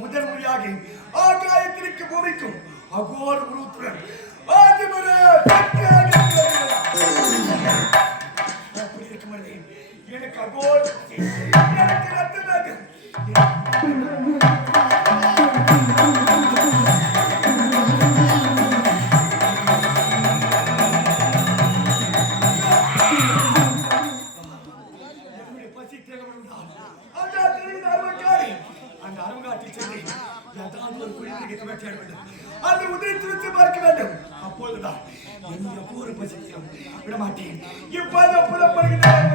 முதல் முறையாக ஆகாயத்திற்கு பூமிக்கும் அகோர உருவத்துடன் எனக்கு அகோர எனக்கு ரத்தமாக அந்த உதவி திருத்தி பார்க்க வேண்டும். அப்போதுதான் எந்த ஊர் பசிக்கும் விட மாட்டேன். இப்போது புலப்படுகிறேன்.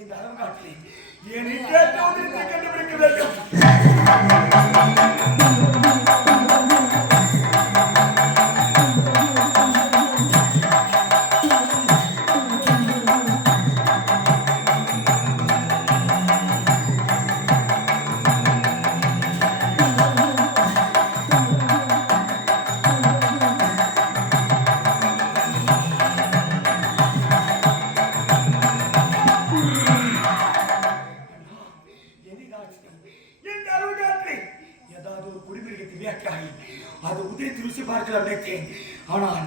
இந்த அருங்காட்டில் என்னை கேட்ட உதவி கண்டுபிடிக்க வேண்டும். அது உதயத்தை ருசி பார்க்கலாம் நினைத்தேன். ஆனால்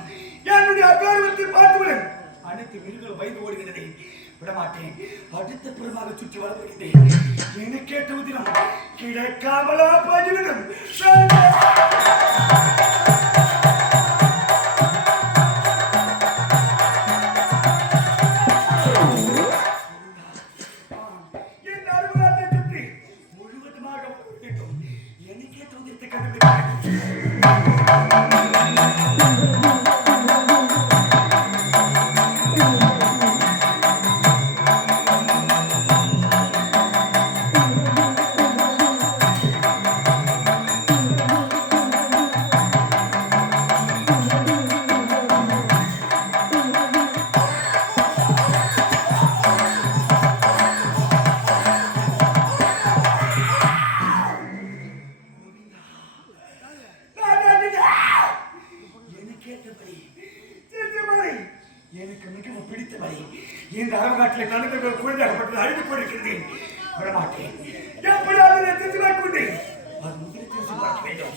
என்னுடைய அகாரத்தை பார்த்துவிடும். அனைத்து மிருகங்கள் வயது ஓடுகிறது. விடமாட்டேன். அடுத்த புறமாக சுற்றி வர வருகின்றேன். என்னை கேட்ட உதிரம் கிடைக்காமலா போய்விடும். என் அருகாத்தை சுற்றி முழுவதுமாக என்னை கேட்ட உதிரத்தை கண்டுபிடிக்க அரவங்காட்டில் நடந்த குழந்தைப்பட்டது அழிந்து போயிருக்கிறேன். விடமாட்டேன். எப்படியாவது எதிர்த்து கொண்டு அது முதலில் திருச்சி பார்க்க வேண்டும்.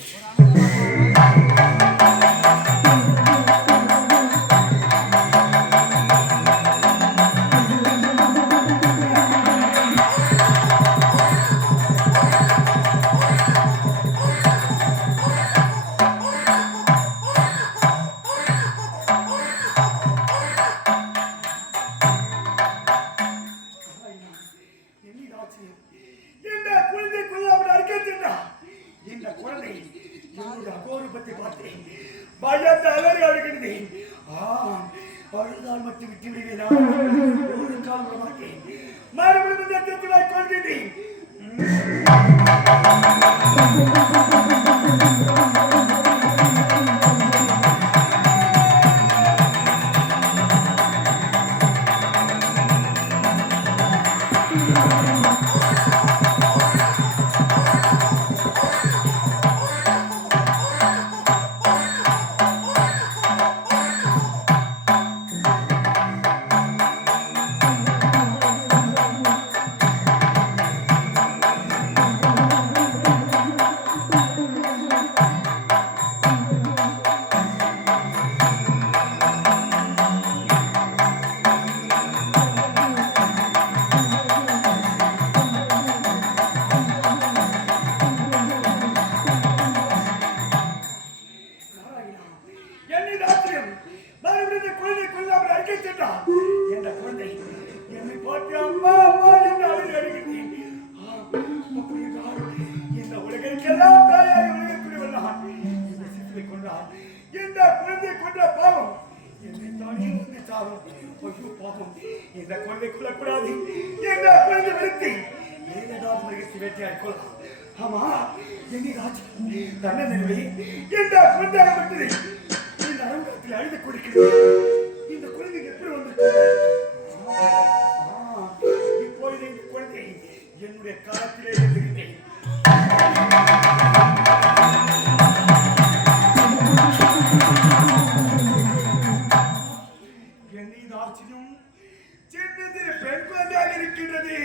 அழுதால் மட்டும் விட்டு விடுவேன். ஒரு காலம் மாட்டேன். மறுபடியும் கொள்கிறேன். இந்த கொள்ளை கொள்ளக்கூடாது என்ற குழந்தை வருத்தி ஏதாவது மகிழ்ச்சி வேட்டையாடி கொள்ளலாம். ஆமா என்னை ராஜா தன்னே என்ற குழந்தையாக விட்டது இந்த அரங்கத்தில் அழுது கொடுக்கிறது. இந்த குழந்தை எப்படி வந்தது? இப்பொழுது இந்த குழந்தை என்னுடைய காலத்திலே எழுதுகிறேன். பெண் குழந்தையாக இருக்கின்றது.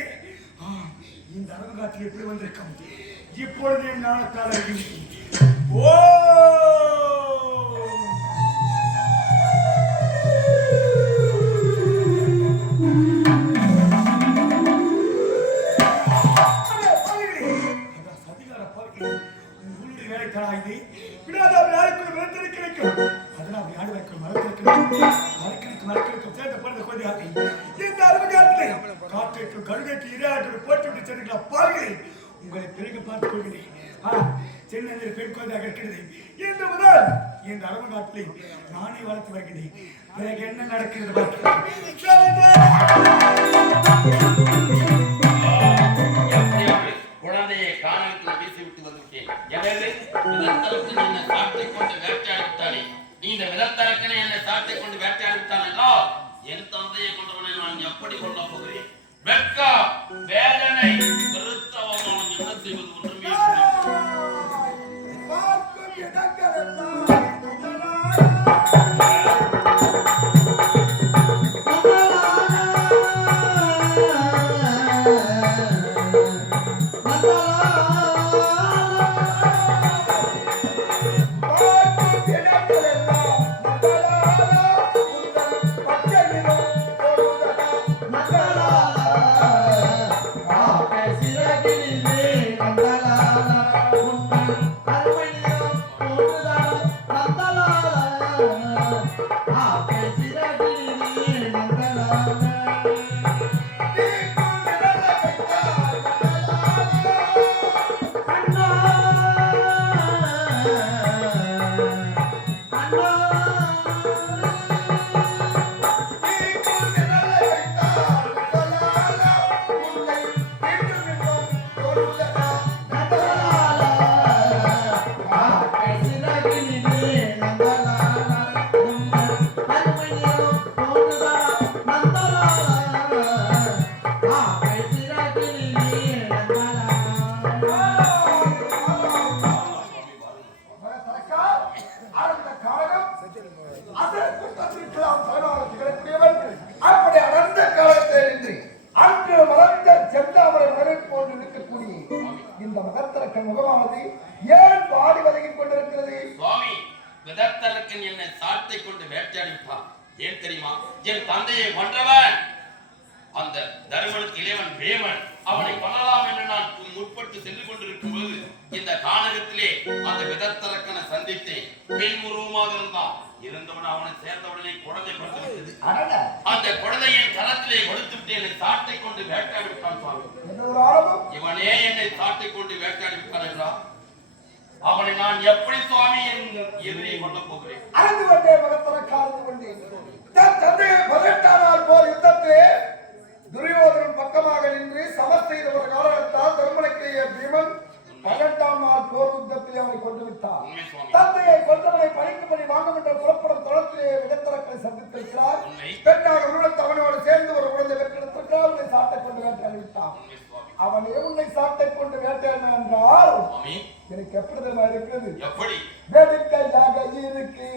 இந்த அரங்காட்டில் எப்படி வந்திருக்கும்? இப்பொழுது என் நாணத்தால் ஓ வேலைக்காராய் விடாத யாருக்குள் விளத்திற்கு கிடைக்கும். அதனால் யாரு வைக்கும் மரத்திற்கு மரத்திற்கு சேர்ந்த பிறந்த குழந்தையாகி இந்த அரங்காட்டிலே காற்றைக்கு கழுதைக்கு இரையாற்று போட்டுவிட்டு சென்றுங்களா பாருங்கள். உங்களை பிறகு பார்த்துக் கொள்கிறேன். சென்னையில் பெண் குழந்தையாக இருக்கிறது. இன்று முதல் இந்த அரங்காட்டிலே நானே வளர்த்து வருகிறேன். பிறகு என்ன நடக்கிறது பார்க்கிறேன். குழந்தையை காணத்தில் வீசிவிட்டு வந்துவிட்டேன். எனவே விதத்தரக்கு என்னை சாட்டை கொண்டு வேட்டையாடிவிட்டானே, நீ இந்த விதத்தரக்கனை என்னை சாட்டை கொண்டு வேட்டையாடிவிட்டானோ, என் தந்தையை கொண்டவனை நான் எப்படி கொள்ள போகிறேன்? வெட்கா வேதனை விருத்தவமான என்ன செய்வது ஒன்றுமே விதத்தரக்கன் முகமானது ஏன் பாடி வதங்கிக் கொண்டிருக்கிறது? சுவாமி, விதத்தரக்கன் என்னை சாட்டை கொண்டு வேட்டையாடிவிட்டான். ஏன் தெரியுமா? என் தந்தையை கொன்றவன் அந்த தருமனுக்கு இளையவன் வேமன். அவனை கொல்லலாம் என்று நான் முற்பட்டு சென்று கொண்டிருக்கும் பொழுது இந்த கானகத்திலே அந்த விதத்தரக்கனை சந்தித்தேன். பெண் உருவமாக இருந்தான். இருந்தவன் அவனை சேர்ந்தவுடனே குழந்தை கொடுத்து அந்த குழந்தையின் கரத்திலே கொடுத்து விட்டு என்னை சாட்டை கொண்டு வேட்டையாடி விட்டான் சுவாமி. இவனே என்னை சாட்டை கொண்டு வேட்டையாடி விட்டான் என்றான். அவனை நான் எப்படி சுவாமி என் எதிரியை கொள்ள போகிறேன்? அறிந்து கொண்டே மகத்தரக்கா அறிந்து கொண்டேன். தன் தந்தையை 18 நாள் போர் யுத்தத்திலே துரியோதனன் பக்கமாக நின்று சமர் செய்த ஒரு காரணத்தால் தருமனுக்கிடையே பீமன் 18 நாள் போர் யுத்தத்திலே அவனை கொண்டு விட்டார். தந்தையை கொன்றவனை பழிக்கும்படி வாங்கும் என்ற புறப்படும் தளத்திலே விதத்தரக்கனை சந்தித்திருக்கிறார். பெண்ணாக உருவத்தவனோடு சேர்ந்து ஒரு குழந்தை பெற்றெடுத்திருக்கிறார். அவனை சாட்டை கொண்டு வேட்டையாடி விட்டான். அவனே உன்னை சாட்டை கொண்டு வேட்டையாடினான் என்றால் எனக்கு எப்படி தெரியுமா இருக்கிறது? வேடிக்கையாக இருக்கு.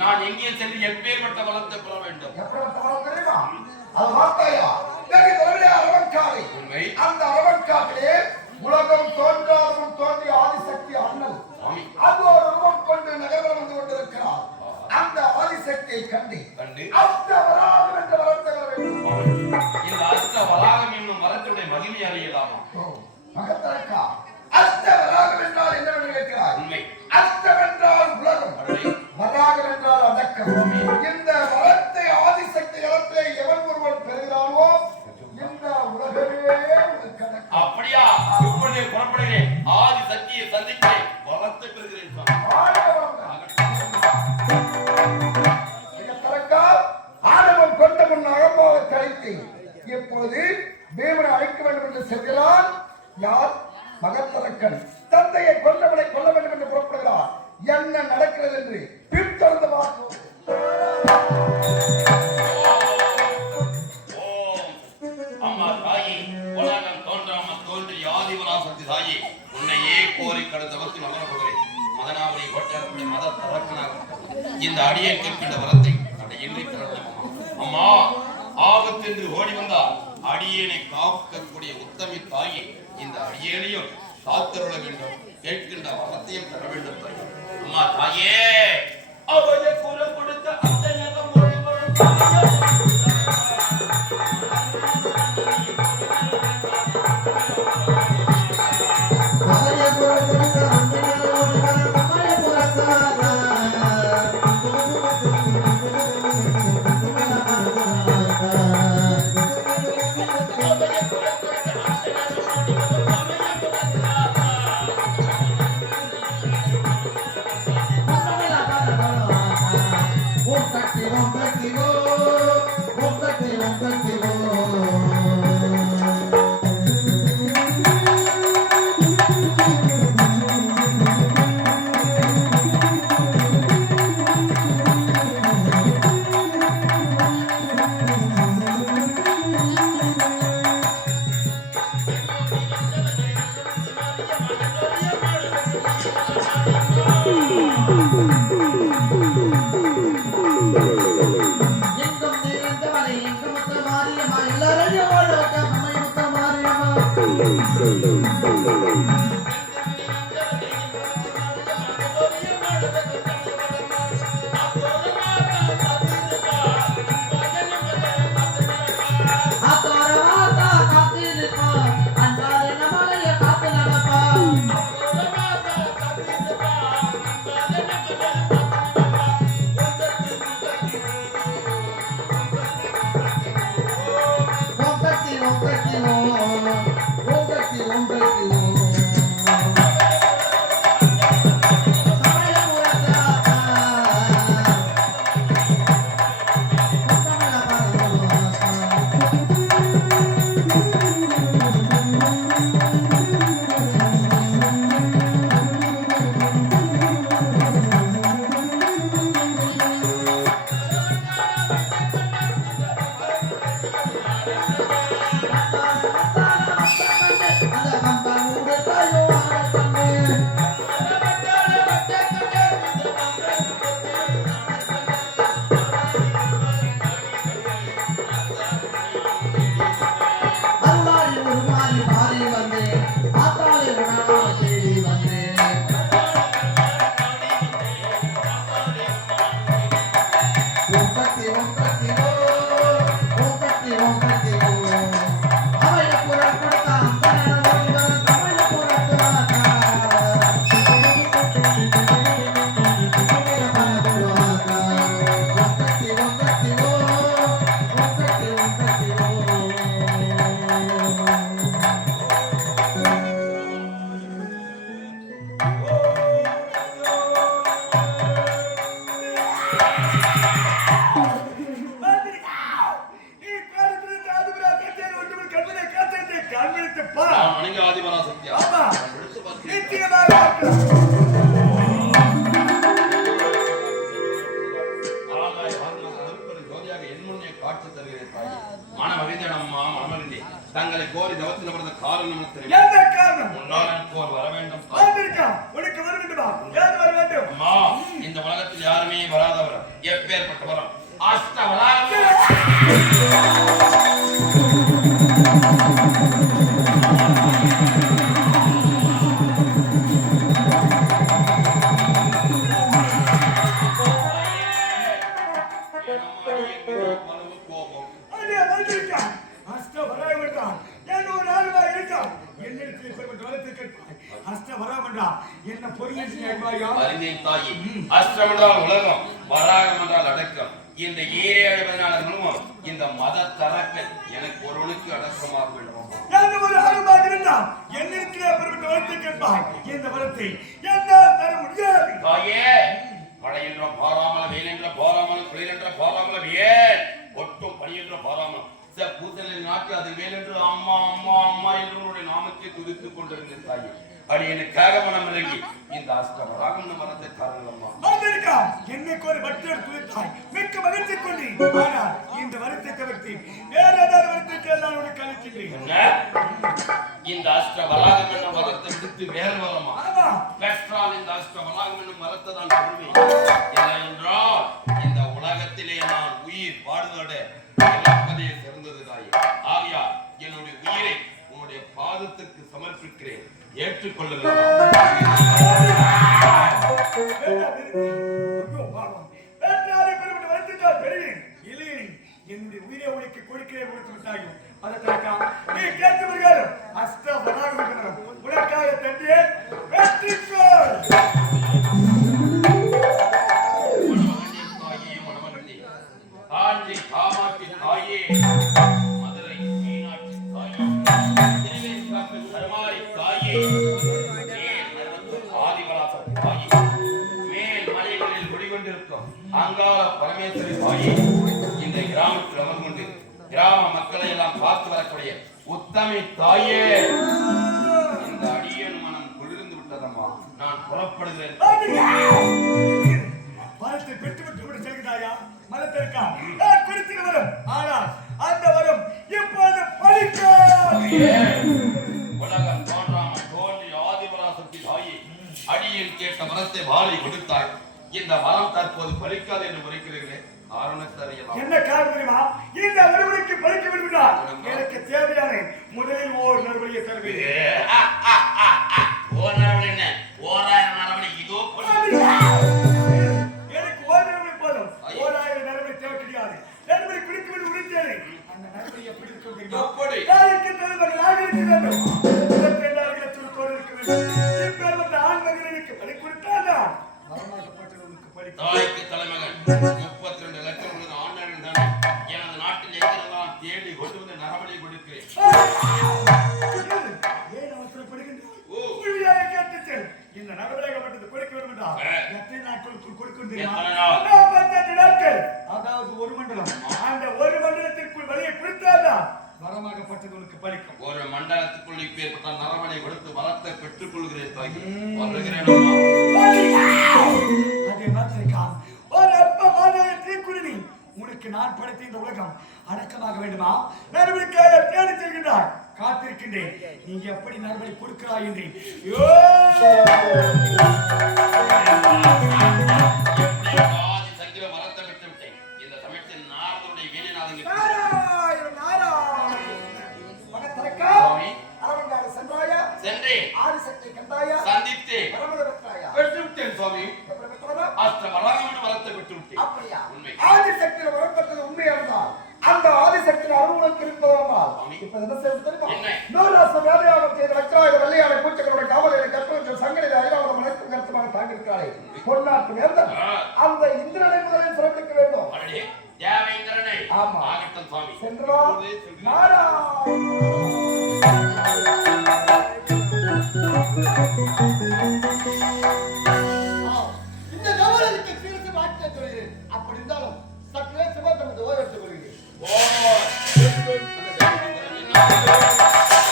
நான் எங்கே சென்று எப்பேற்பட்ட வளத்தை பெற வேண்டும்? அந்த அரவன்காட்டிலே உலகம் தோன்றாலும் தோன்றிய ஆதிசக்தி அண்ணல் அது ஒரு ரூபம் கொண்டு நகரம் வந்து கொண்டிருக்கிறார். அந்த ஆதிசக்தியை கண்டு அஷ்டவராகம் என்ற வரத்தை பெற வேண்டும். இந்த அஷ்டவராகம் என்னும் வரத்துடைய மகிமை அறியலாமா? மகத்தரக்கா, அஷ்டவராகம் என்றால் என்னவென்று கேட்கிறார். உண்மை. அஷ்டம் என்றால் உலகம், வராகம் என்றால் அடக்கம். இந்த வரத்தை ஆதிசக்தி களத்திலே எவன் ஒருவன் பெறுகிறானோ இந்த உலகமே உனக்கு அடக்கம். அப்படியா? இப்பொழுதே புறப்படுகிறேன். ஆதிசக்தியை சந்திக்கிறேன். வரத்தை பெறுகிறேன். மகத்தரக்கா, ஆணவம் கொண்ட முன் அகம்பாவை கழித்து இப்போது பீமனை அழைக்க வேண்டும் என்று செல்கிறான். யார்? மகத்தரக்கன். தந்தையை கொல்லவனை கொல்ல வேண்டும் என்று புறப்படுகிறார். என்ன நடக்கிறது என்று பின்தொடர்ந்து பார்ப்போம். அம்மா தாயே, உலகம் தோன்றாமல் தோன்றி ஆதிபராசக்தி தாயே, உன்னையே கோரி கடந்த வகுத்து நகர போகிறேன். மதனாவரி கோட்டையாளர்களுடைய மத தரக்கனாக இந்த அடியை கேட்கின்ற வரத்தை தடையின்றி திறந்தோம். அம்மா, ஆபத்து என்று ஓடி வந்தால் அடியேனை காக்கக்கூடிய உத்தமி தாயே, இந்த அடியேனையும் காத்தருள வேண்டும். கேட்கின்ற வரத்தையும் பெற வேண்டும் தாயே. அம்மா தாயே, அவளை கூற கொடுத்த அந்த நேரம் நான் வணங்க ஆதிபராசக்தியா தங்களை கோரி தவத்தில் அமர்ந்த காரணம் தெரியும். முன்னாள் வர வேண்டும். அம்மா, இந்த உலகத்தில் யாருமே வராதவர் எப்பேற்பட்டவரும் உலகம் வராகம் என்றால் அடக்கம். இந்த 7 இந்த மத தரக்க எனக்கு ஒருவனுக்கு அடக்கமாக வேண்டும். மழை என்ற பாராமல், வெயில் என்ற பாராமல், குளிர் என்ற பாராமல், ஏன் ஒட்டும் பனி என்ற பாராமல் பூசலில் நாட்டி அது மேல் என்று அம்மா அம்மா அம்மா என்று நாமத்தை துதித்துக் கொண்டிருந்தேன் தாயே. அடி எனக்காக மனம் இறங்கி இந்த அஷ்டவராகம் மனத்தை காரணமா என்னைக்கு ஒரு பக்தர் துதித்தாய் மிக்க மகிழ்ச்சி கொண்டு. ஆனால் இந்த வருத்தை கவர்த்தி வேற ஏதாவது வருத்தத்தை நான் உனக்கு அளிக்கின்றேன். இந்த அஷ்டவராகம் என்ற மரத்தை விடுத்து வேறு வரமா பெற்றால் இந்த அஷ்டவராகம் என்னும் மரத்தை தான் சொல்வேன். இல்லை என்றால் இந்த உலகத்திலே நான் உயிர் பாடுதோட இழப்பதே சிறந்தது தாயே. ஆகியா என்னுடைய உயிரை உன்னுடைய பாதத்திற்கு சமர்ப்பிக்கிறேன், ஏற்றுக்கொள்ளுங்கள். என்னுடைய உயிரை உனக்கு கொடுக்கிறேன் கொடுத்து விட்டாயும் அதற்காக நீ கேட்டு வருகிறார் அஷ்டவராகம் உனக்காக தந்தே வெற்றிக்கோள். காஞ்சி காமாட்சி தாயே, மதுரை மீனாட்சி தாயே, திருவேற்காட்டு கருமாரி தாயே, ஆதிபராசக்தி தாயே, மேல் மலைகளில் குடிகொண்டிருக்கும் அங்காள பரமேஸ்வரி தாயே, இந்த கிராமத்தில் அமர்ந்து கொண்டு கிராம மக்களை எல்லாம் பார்த்து வரக்கூடிய உத்தமி தாயே, இந்த அடியன் மனம் குளிர்ந்து விட்டதம்மா. நான் புறப்படுகிறேன். மரத்தை பெற்று விட்டு விட்டு செல்கிறாயா? மரத்திற்கா நான் குறித்து வரும். ஆனால் அந்த வரும் இப்போது பலிக்கும். உலகம் தோன்றாமல் தோன்றி ஆதிபராசக்தி தாயே, அடியில் கேட்ட மரத்தை வாரி கொடுத்தாய். இந்த மரம் தற்போது பலிக்காது என்று உரைக்கிறீர்களே, காரணத்தை அறியலாம். என்ன காரணம் தெரியுமா? இந்த நறுமணிக்கு பலிக்க விடுகிறார். எனக்கு தேவையான முதலில் ஓர் நறுமணியை தர கொடுக்க முடியுமா? எப்படி? தாய்க்கு தலைவர்களாக இருக்க வேண்டும். 22 லட்சத்தோடு இருக்க வேண்டும். இப்பேற்பட்ட ஆண் மகனுக்கு பலி கொடுத்தால்தான் வரமாகப்பட்டவனுக்கு பலி. தாய்க்கு தலைமகன் 32 லட்சம் உள்ளது ஆண்கள் தானே. எனது நாட்டில் எங்கிருந்தான் தேடி கொண்டு வந்து நரபலி கொடுக்கிறேன். ஏன் அவசரப்படுகின்றாய்? ஓ. உறுதியாக கேட்டுச்சேன். இந்த நரபலியாகப்பட்டது கொடுக்க வேண்டும் என்றால் எத்தனை நாட்களுக்குள் கொடுக்கும் தெரியுமா? எத்தனை நாள்? 48 நாட்கள். அதாவது ஒரு மண்டலம். அந்த ஒரு மண்டலத்திற்குள் வழியை கொடுத்தால்தான் வரமாகப்பட்டவனுக்கு பலிக்கும். ஒரு மண்டலத்துக்குள் இப்பேற்பட்ட நரபலி கொடுத்து வரத்தை பெற்றுக் கொள்கிறேன் தாய். வருகிறேன் அம்மா. அதே மாத்திரம் ஒரு அப்ப மாதவ தீக்குருவி உனக்கு நான் படைத்த இந்த உலகம் அடக்கமாக வேண்டுமா? நரபலிக்காக தேடி செல்கின்றாய். காத்திருக்கின்றேன். நீங்க எப்படி நரபலி கொடுக்கிறாய் என்று. ஆதி சங்கில வரத்தை பெற்று விட்டேன். இந்த சமயத்தில் நாரதனுடைய வீரநாதன் நாராயண நாராயண மகத்தரக்கா சுவாமி அரவங்காடு சென்றாயா? சென்றேன். ஆதிசக்தி கண்டாயா? சந்தித்தேன். வரமத பெற்றாயா? பெற்று விட்டேன் சுவாமி. எப்படி பெற்றவரா? அஷ்ட வராகமன் வரத்தை பெற்று விட்டேன். அப்படியா? உண்மை. ஆதிசக்தியில வரம் பெற்றது உண்மையானதால் அந்த ஆதிசக்தியின் அருளுக்கு இருப்பதால் இப்ப என்ன செய்வது தெரியுமா? என்ன? நூறாசம் வேலையாகம் செய்த வச்சாய வெள்ளையாட பூச்சக்களோட காவலையை கற்பனை சங்கடித ஐராவத மலைக்கும் கருத்துமாக தாங்கியிருக்காளே பொன்னாட்டு வேந்தன் அந்த இந்திரனை முதலில் சிறப்பிக்க வேண்டும். அடடே, தேவேந்திரனை. ஆமா. ஆகட்டும் சுவாமி. சென்றா இப்பொழுதே சென்று. நாராயண இந்த கவலனுக்கு சீரத்து வாக்கிய சொல்கிறேன். அப்படி இருந்தாலும் சற்றே சிவத்தமது ஓய்வு எடுத்துக் கொள்கிறேன். ஓ, அந்த தேவேந்திரன் என்ன?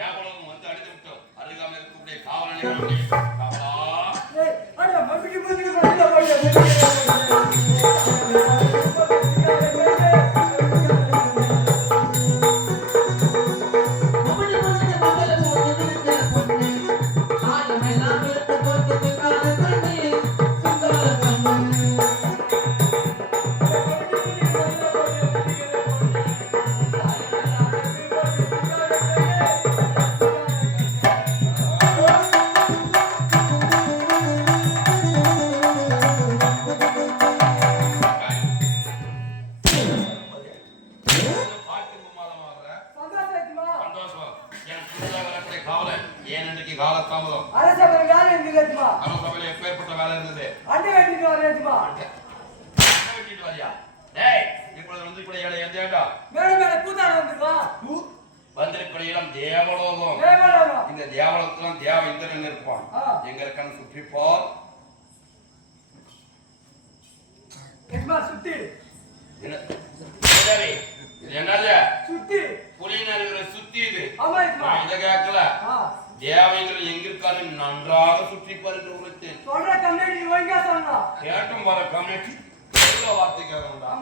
யாவளவும் வந்து அடித்து விட்டோம். அருகாமையில் இருக்கக்கூடிய காவலனை காவலா. வந்திருக்கிறோம் தேவலோகம். இந்த தேவலோகத்துல தேவ இந்திரன் இருப்பான். எங்க இருக்கான்னு சுற்றி பார். சுத்தி என்னது சுத்தி புலின்னு இருக்கிற சுத்தி இது. ஆமா நான் இதை கேட்கல. தேவந்திரன் எங்க இருக்காரு நன்றாக சுற்றி பாருங்க. உங்களுக்கு சொல்ற கம்யூனிட்டி ஒழுங்கா சொன்னா கேட்டும் வர கம்யூனிட்டி வார்த்தை கேட்கணும்டா.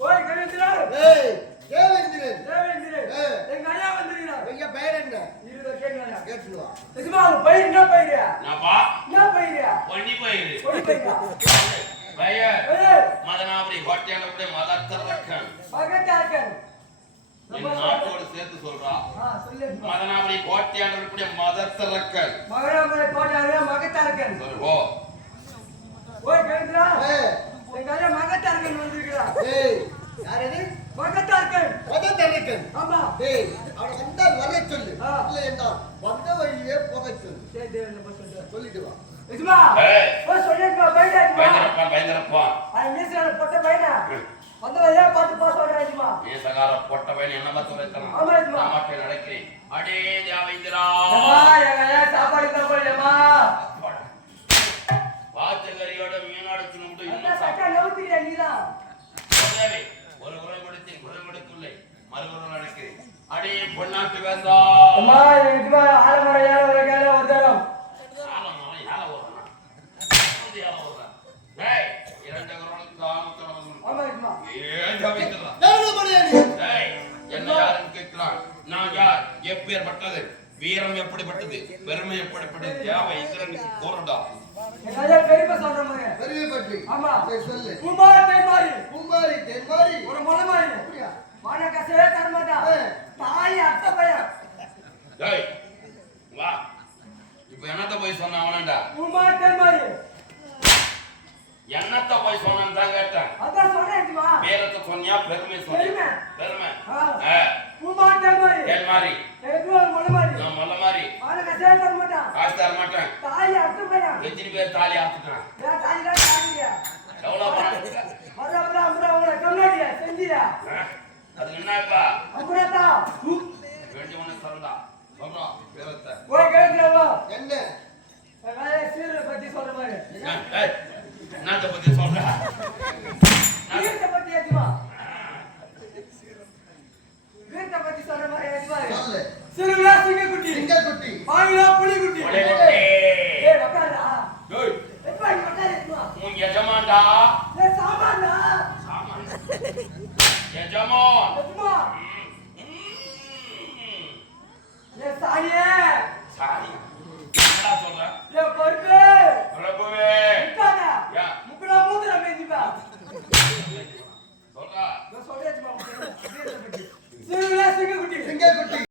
ஓய் கணேந்திரா, ஏய் தேவேந்திரன் தேவேந்திரன் எங்க ஐயா வந்திருக்கிறார். எங்க பேர் என்ன? இருத கேக்குறா. கேட்டுவா. எதுமா பயிர் என்ன பயிர்? நாப்பா என்ன பயிர்? பொன்னி பயிர். பொன்னி பயிர். பயிர். ஏய் மதனாபுரி ஹோட்டல்ல கூட மதத்தரக்கன். பகட்டார்க்கன். இந்த நாட்டோட சேர்த்து சொல்றா. சொல்லு. மதனாபுரி ஹோட்டல்ல கூட மதத்தரக்கன். மகராமரை கோட்டாரே மகத்தார்க்கன். ஓ. ஓய் கணேந்திரா, ஏய் எங்க ஐயா மகத்தார்க்கன் வந்திருக்கிறார். ஏய் யார் இது? மகத்தார்க்கன். மதத்தரக்கன். ஆமா. ஏய் அவன வந்தால் வர சொல்லு. ஆ. இல்ல என்ன வந்த வழியே போக சொல்லு. சரி தேவன் பசங்க. சொல்லிட்டு வா. எதுமா? ஏய் ஓ சொல்லிட்டு வா பையனா. பயந்தரப்பா. அது மீசல போட்ட பையனா. வந்தவரையா பார்த்து போ சொல்றேன் எதுமா. ஏசகார போட்ட பையன் என்ன பார்த்து வைத்தனா? ஆமா எதுமா. நாமட்டே நடக்கிறேன். அடே தேவேந்திரா. அம்மா எங்க ஐயா சாப்பாடு தரப்போறேம்மா. வாச்சகரியோட மீனாடு தின்னுட்டு அந்த இன்னும் சட்டை நவுத்தியா நீதான். தேவை ஒரு குரல் கொடுத்தேன் குரல் கொடுக்கவில்லை மறுகுரல் நடக்கிறேன். அடே பொன்னாட்டு வேந்தா. அம்மா எதுமா ஆலமரம் ஏற ஒரு கேல ஒரு தரம். ஆலமரம் யார ஓடுறா? வந்து யார ஓடுறா? டேய் இரண்டு குரலுக்கு ஆனந்தம் வந்து. ஆமா எதுமா. ஏன் தேவேந்திரா? என்ன பண்ணியாடி? டேய் என்ன யாருன்னு கேட்கிறான். நான் யார்? எப்பேற்பட்டது? வீரம் எப்படிப்பட்டது? பெருமை எப்படிப்பட்டது? தேவை இந்திரனுக்கு கூறடா. எங்க ஐயா பெரியப்பா சொல்ற மாதிரி. பெரிய பற்றி. ஆமா. சரி, சொல்லு. பூமாரி தேன்மாரி. பூமாரி தென்மாரி. ஒரு முளை மாறி. அப்படியா? வாடா காசே தர மாட்டான். தாலி அத்தை பையன். டேய் வா இப்போ என்னத்த போய் சொன்ன அவனடா பூமாரி தேன்மாரி. என்னத்த போய் சொன்னான்னு தான் கேட்டேன் அதான் சொல்றேன் இதுவா. பேரத்தை சொன்னியா பெருமை சொன்னியா பெருமை பூமாரி தேன்மாரி. ஏன் மாதிரி எனக்கு ஒரு முளை மாறி. நான் மொல்ல மாதிரி வாடா காசே தர மாட்டான். காசு தர மாட்டேன் தாலி அத்தை பையன். எத்தனை பேர் தாலி ஆத்துட்டான் ஏன் தாலி தான் தாலியா? எவ்வளோ பணம் வரா உங்களை கம்னாடியா செஞ்சியா? அதுக்கு என்னப்பா அப்புறத்தா வேண்டியவன சரண்டா சொல்றோம் பேரத்தை போய் கேட்கிறவா. என்ன? சீரை பத்தி சொல்ற மாதிரி. ஏய், என்னத்த பத்தி சொல்ற வீரத்தை பத்தி ஏத்துமா. வீரத்தை பத்தி சொல்ற மாதிரி ஏத்துமா. சொல்லு. சிறுவிழா சிங்கக்குட்டி. சிங்கக்குட்டி. பாவிலா புலிக்குட்டி. ஒரே குட்டி. ஏய் வக்காரா. ஏய், எப்பா நீ வக்கார ஏத்துமா. உன் எஜமான்டா ஏய் சாமான்டா. சாமான் எஜமான் ஏத்துமா. ஏய் சாணியே. சாரி என்னடா சொல்ற ஏய் பருப்பு.